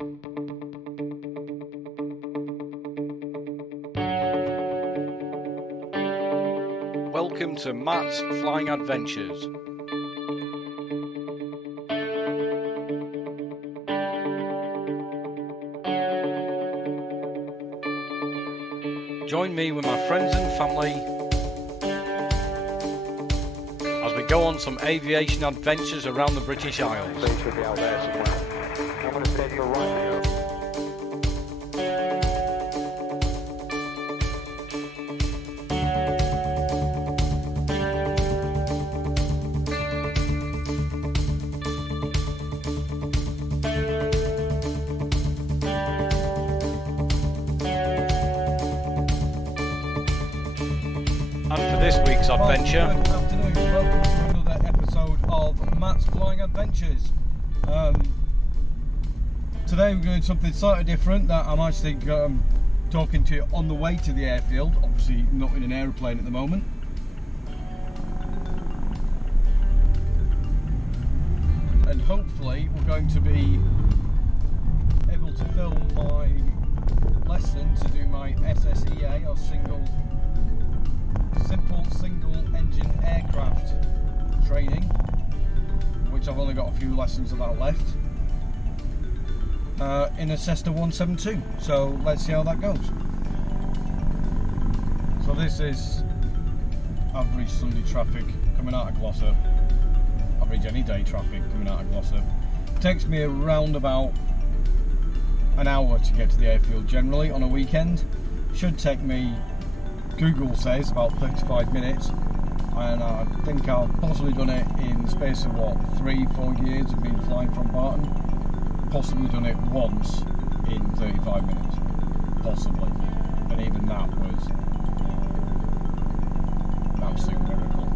Welcome to Matt's Flying Adventures. Join me with my friends and family as we go on some aviation adventures around the British Isles. They should be out there somewhere. I'm going to take the right here. And for this week's adventure, Good afternoon, welcome to another episode of Matt's Flying Adventures. Today we're doing something slightly different that I'm actually talking to you on the way to the airfield, obviously not in an aeroplane at the moment. And hopefully we're going to be able to film my lesson to do my SSEA, or simple single engine aircraft training, which I've only got a few lessons of that left, in a Cessna-172. So let's see how that goes. So this is average Sunday traffic coming out of Gloucester, average any day traffic coming out of Gloucester. It takes me around about an hour to get to the airfield generally on a weekend. Should take me, Google says, about 35 minutes, and I think I've possibly done it in the space of 3-4 years of being flying from Barton. Possibly done it once in 35 minutes, possibly, and even that was an absolute miracle.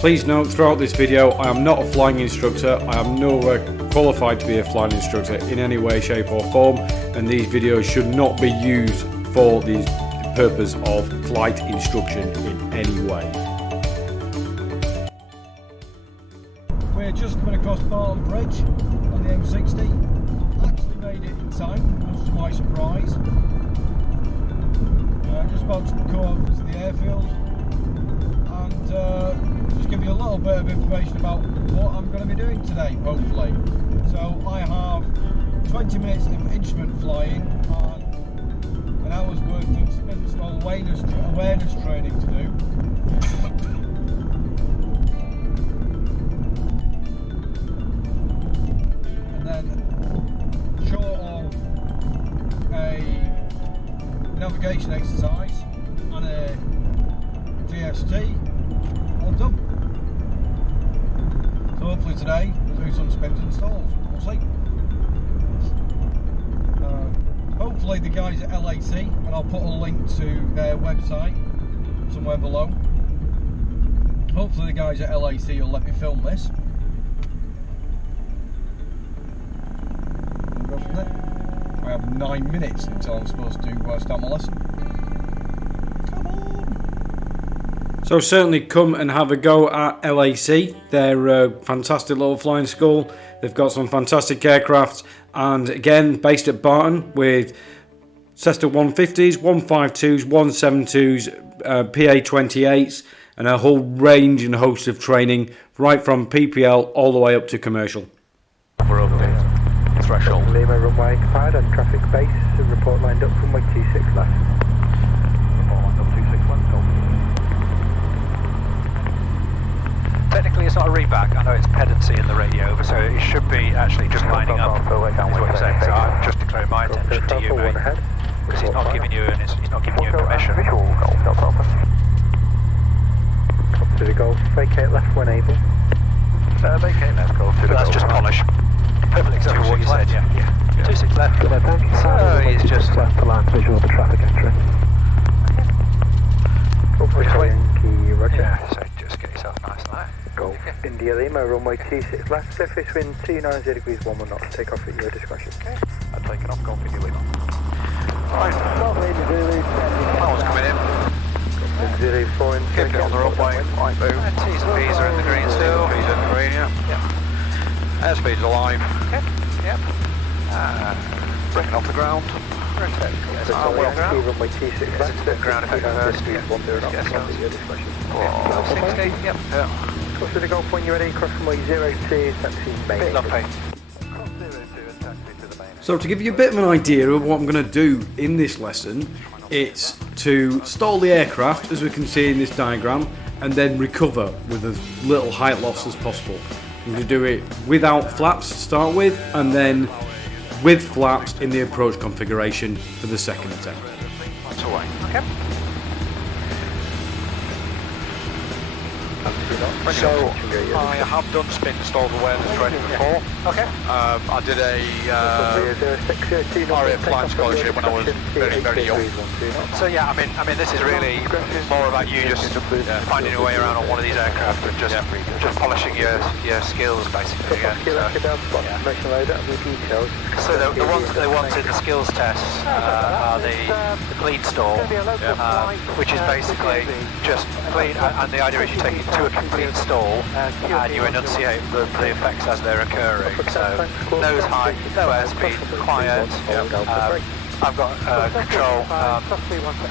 please note throughout this video I am not a flying instructor. I am nowhere qualified to be a flying instructor in any way, shape or form, and these videos should not be used for the purpose of flight instruction in any way. We're just coming across Barton Bridge on the M60. Actually made it in time, much to my surprise. Just about to go over to the airfield and just give you a little bit of information about what I'm going to be doing today, hopefully. So I have 20 minutes of instrument flying and an hour's worth of spin awareness training to do. And then short of a navigation exercise and a GST, all done. So hopefully today we'll do some spins and stalls. We'll see. Hopefully the guys at LAC, and I'll put a link to their website somewhere below. Hopefully the guys at LAC will let me film this. We'll go from there. I have 9 minutes until I'm supposed to start my lesson. Come on! So certainly come and have a go at LAC. They're a fantastic little flying school. They've got some fantastic aircraft, and again based at Barton with Cessna 150s, 152s, 172s, PA28s, and a whole range and host of training right from PPL all the way up to commercial. We're over the threshold. Lima runway occupied on traffic base. Report lined up runway 26 left. Report lined up 26 left. Go. Technically it's not a reback, I know it's pedantry in the radio, so it should be actually just lining up, is what you're saying. So I'm just declaring my attention to you, mate, because he's not giving you permission. To the Golf, vacate left when able. Vacate left, Golf to the Golf. That's just polish. Perfectly exactly what you said, yeah. 26 left. So he's just left the line visual of the traffic entering. Yeah, so just get yourself nice and light. Golf India Lima, runway 26 left, surface wind 290 degrees 1 knots, take off at your discretion. Okay, I've taken off, Golf India Lima. Alright, that one's coming in. 104 and keep it on the runway, right boom. T's and B's are in the green still. T's in the green, yeah. Airspeed's alive. Okay, yep. Bring it off the ground. Rotate. Yes, well ground. Runway T6 Yes, it's a bit ground effect first. Yes, yes, 60, yep. Yeah. Cross to the Golf when you're ready, cross runway 02, taxi main. Bit lovely. So to give you a bit of an idea of what I'm going to do in this lesson, it's to stall the aircraft, as we can see in this diagram, and then recover with as little height loss as possible. I'm going to do it without flaps to start with, and then with flaps in the approach configuration for the second attempt. That's away. Okay. So, I have done spin stalled awareness training before. Okay. I did a RAF flying scholarship when I was very, very young. So yeah, I mean, this is really more about you just finding your way around on one of these aircraft and just polishing your skills basically. Yeah. So the ones that they want in the skills tests are the clean stall, which is basically just clean, and the idea is you take it to a complete stall and you enunciate the effects as they're occurring. So nose height, no airspeed, quiet. I've got control,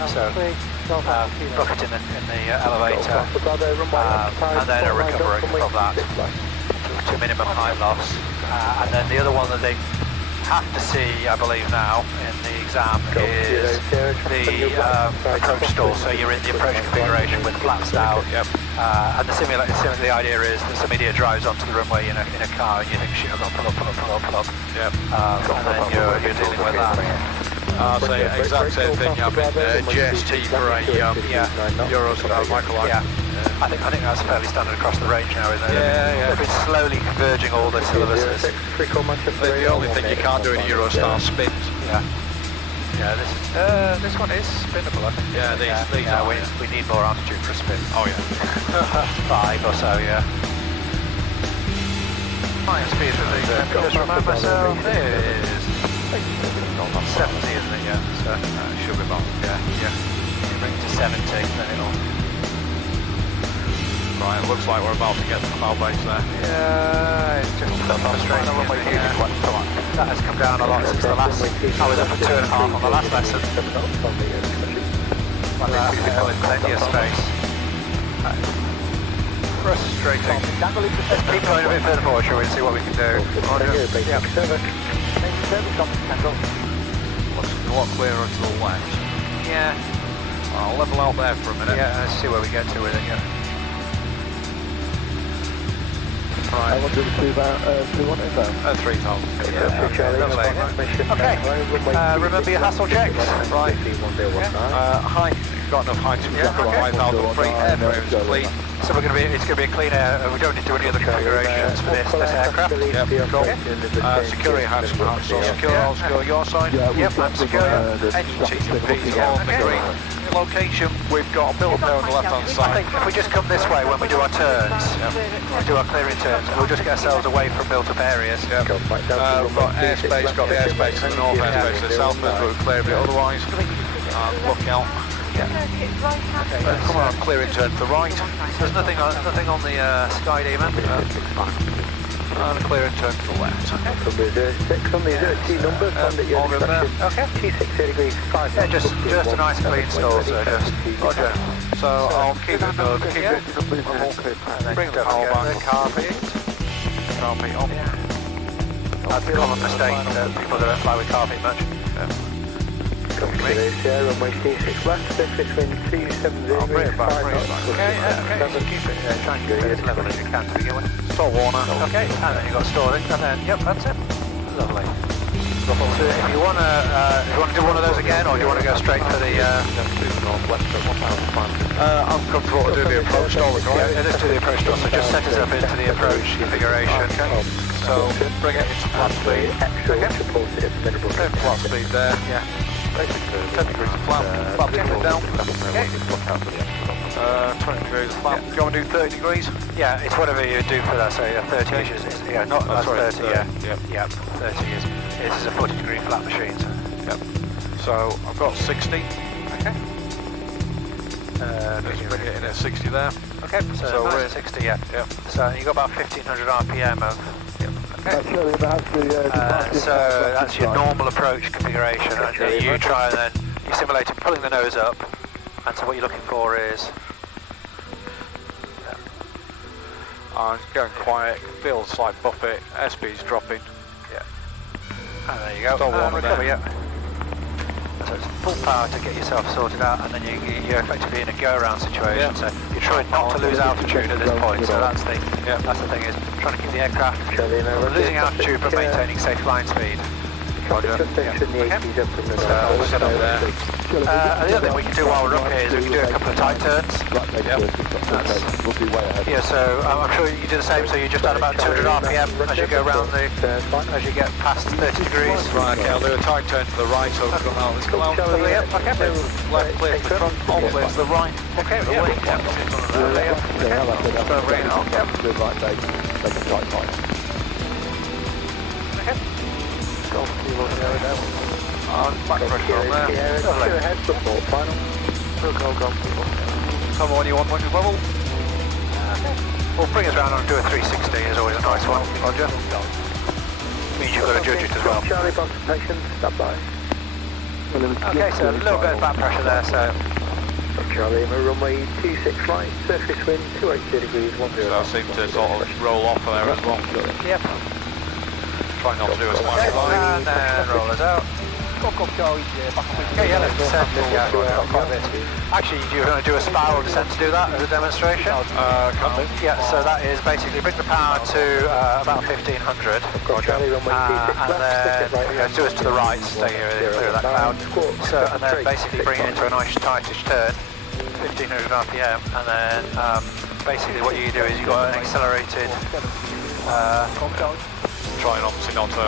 so bucket in the elevator, and then a recovery of that to minimum height loss. And then the other one that they have to see, I believe now, in the exam is the approach stall. So you're in the approach configuration with flaps down. And the idea is that some idiot drives onto the runway in a car and you think, shit, I've got to pull up. And then you're dealing with that. So exact same thing happened GST for a Euros Michael. I think that's fairly standard across the range now, isn't it? Yeah. They've been slowly converging all the syllabuses. The only thing you can't do in Eurostar spins. Yeah, this one is spinnable, I think. Yeah, these are. We need more altitude for a spin. Oh yeah. 5 or so, yeah. My speed for these, just remind myself, is 70, isn't it? Yeah, so it should be about, yeah. You bring it to 70, then it'll... Right, it looks like we're about to get to the cloud base there. Yeah, it's just frustrating. That has come down a lot since the last. I was up at 2.5 on the last lesson. With plenty of space. Frustrating. Let's keep going a bit further forward, shall we, and see what we can do. Looks a lot clearer to the left. Yeah. I'll level out there for a minute. Yeah, let's see where we get to with it, yeah. I want to do 2-1 inbound. 3,000. Yeah, lovely. Okay, remember your hassle checks. Right. Height, you've got enough height to be 5,000 free. Airframe is clean. So it's going to be a clean air. We don't need to do any other configurations for this aircraft. Yep, cool. Security has come out. So secure, I'll secure your side. Yep, I'm secure. Engine TP's all in the green. Location, we've got a build there on the left hand I side. think if we just come this way when we do our turns, do our clearing turns, we'll just get ourselves away from built up areas. We've got airspace, got the airspace to the north, airspace to the south, but we'll clear a bit otherwise. Look out. Come on, clearing turn to the right. There's nothing on the sky demon. And clearing turn to the left. Runway 06 on the 02 number, all good there. Okay. T6 degrees 5. Yeah, just a nice clean stall, so just. Roger. So I'll keep it good, keep it bring the power back. Carpet on. That's a common mistake that people that don't fly with carpet much. Runway T6 left, surface wind 270. I'll bring it back, Okay, keep it, try and keep it as level as you can to begin with. Stall warner. Okay, and then you've got storage, and then, yep, that's it. Lovely. So if you want to do one of those again, or do you want to go straight for the... I'm comfortable to do the approach stall. Yeah, let's do the approach stall, so just set us up into the approach configuration. Okay. So bring it into flat speed. Flat speed there. Yeah. 10 degrees of flap tipping down. Okay. 20 degrees of flap. Do you want to do 30 degrees? Yeah, it's whatever you do for that, so 30 inches. Yeah, not that's 30, yeah. 30 is. This is a 40 degree flat machine. So. Yep. So I've got 60. Okay. Let's bring it in at 60 there. Okay, so we're nice in. at 60, yeah. Yep. So you got about 1500 RPM of. Okay. So that's your normal approach configuration, and you try and then you simulate pulling the nose up, and so what you're looking for is. I'm going quiet, feels like buffet, airspeed's dropping. Yeah. And there you go. Stop one recover, there. yeah. So it's full power to get yourself sorted out, and then you're effectively in a go-around situation. So you're trying not to lose altitude at this point. So that's the thing is trying to keep the aircraft from losing altitude but maintaining safe line speed. Roger. And the other thing we can do while we're up here is we can do a couple of tight turns. Yeah, so I'm sure you do the same. So you just add about 200 RPM as you go around as you get past 30 degrees. Right, okay, I'll do a tight turn to the right, so come out, let's come out. Yeah, okay. Left clear to the front, all clear to the right. Okay, yeah. Back pressure on there. Come on, you want one level? We'll bring us around and do a 360 is always a nice one. Roger. Means you've got to judge it as well. Charlie, confirmation, stand by. Okay, so a little bit of back pressure there, so. Charlie, runway 26 right, surface wind 280 degrees, 10. So I seem to sort of roll off there as well. Yep. Try not to do a slight line. And then roll us out. Okay, yeah, let's descend. Yeah, quite a bit. Actually, do you want to do a spiral descent to do that as a demonstration? Can do. Yeah, so that is basically bring the power to about 1500. Charlie, runway 26 And then do us to the right, stay here, clear of that cloud. So, and then basically bring it into a nice tightish turn, 1500 RPM, and then basically what you do is you've got an accelerated. Trying obviously not to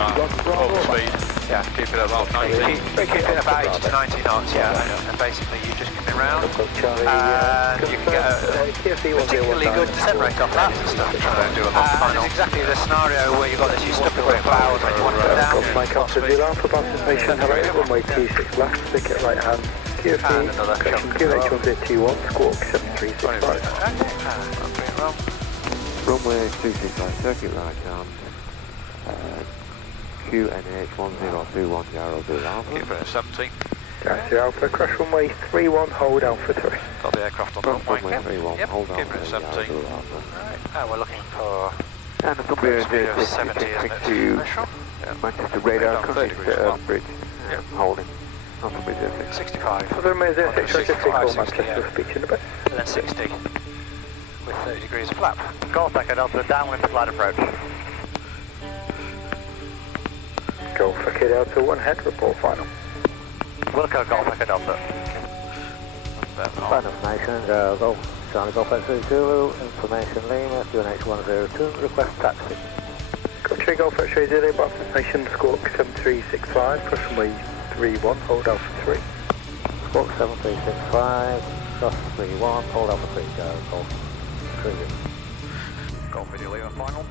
overspeed. Yeah, keep it at about 90. Keep it about 80 to 90 knots, yeah, and basically you just come in round, and you can get a particularly good descent rate off that. Trying to do a long And final. it's exactly the scenario where you've got this, you stuck with great clouds when you want to go down. Mike Alpha Zero for participation, hello, runway 26 left, stick it right hand, QFE, QH1021, squawk 7365. Runway 26 right, circuit right arm, QNH1021 Gyro Alpha. Keep it at 70. Gotcha Alpha, crash runway 31, hold Alpha 3. Got the aircraft on the runway. Runway 31, Yep. hold on. Keep it at 70. Right, and we're looking for And the runway speed of 70, isn't it? to Commercial? Manchester radar, Down 30 coming degrees to as well. Bridge, Yep. holding. On runway 06. 65. For runway 06, I just 65, call 60, Manchester, yeah. speech in a bit. And then 60 with 30 degrees of flap. Golf Echo Delta, downwind flight approach. Golf Echo Delta, one head, report final. Wilco Golf Echo Delta. Final information, Golf, Charlie Golf X-ray Zulu, information Lima, QNH102, request taxi. Country Golf X-ray Zulu, participation, squawk 7365, cross runway 31, hold Alpha 3. Squawk 7365, cross 31, hold Alpha 3, Golf 3. Golf Video Lima final.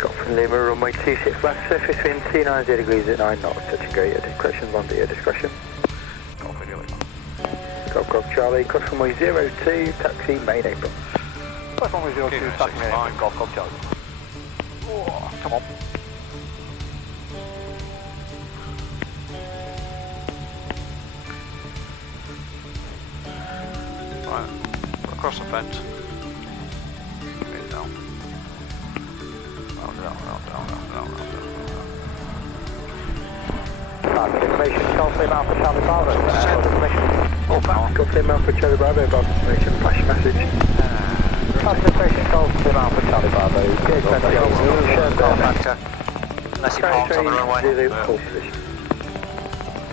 Golf from Lima, runway 26 left, surface wind 290 degrees at 9 knots, touching greater discretion, land at your discretion. Golf Video Lima. Golf Charlie, cross runway 02, taxi, main apron. First runway 02, taxi main apron, Golf Charlie. Oh, come on. Right, across the fence. Bring it down. Down. Information, Golf Lima Alpha Charlie Bravo. All power. Golf Lima Alpha Charlie Bravo, participation, flash message. Concentration, Golf Lima Alpha Charlie Bravo. Golf factor. Unless he parks on the runway. Zulu, hold position.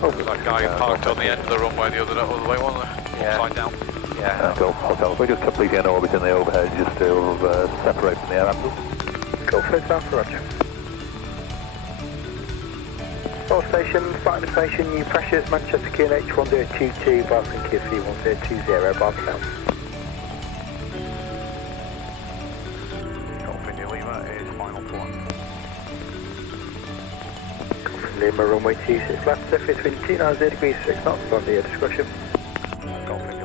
There's that guy parked on the end of the runway the other way, wasn't there? Yeah. Upside down. Yeah. Golf Hotel, we're just completely in orbit in the overhead, just to separate from the air ambulance. Golf Alpha, roger. All stations, flight information, new pressures, Manchester QNH 1022, Barton QFE 1020, Barton out. Golf Video Lima is final point. Golf Lima, runway 26 left, surface wind 290 degrees, 6 knots, land at your discretion. Golf Video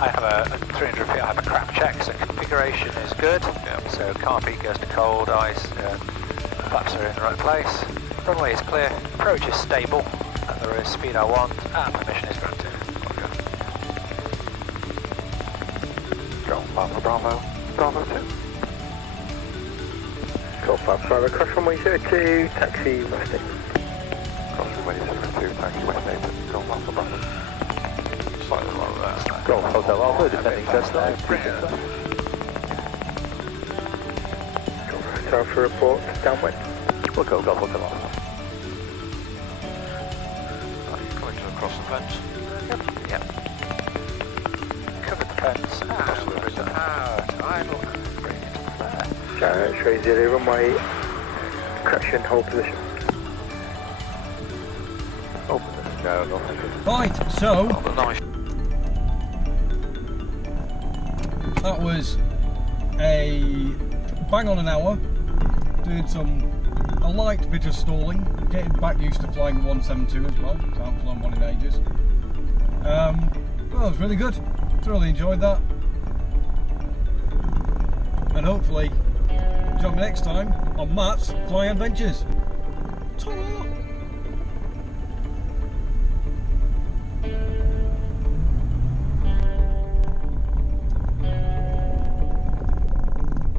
I have a 300 feet, I have a crap check, so configuration is good. Yep. So car feet goes to cold, ice, flaps are in the right place. Runway is clear, approach is stable, and there is speed I want, and permission is granted. Okay. Golf Alpha Bravo, Bravo 2. Golf Alpha Bravo, cross runway 02, taxi West 8. Cross runway 02, taxi West 8, Golf Alpha Bravo. Slightly lower there. Golf Hotel Alpha, descending Cessna, 36 left. Golf Hotel for report, downwind. We'll go Golf Hotel Alpha. Coming to across the fence. Yep. Cover the fence, and we're out. Idle, bring it to flare. X-ray 0, runway, correction, hold position. Hold position, go, Golf Hotel. Right, so Oh, the nice. that was a bang on an hour. Doing a light bit of stalling, getting back used to flying the 172 as well. So I haven't flown one in ages. Well, it was really good. Thoroughly enjoyed that. And hopefully, join me next time on Matt's Flying Adventures. Ta-da!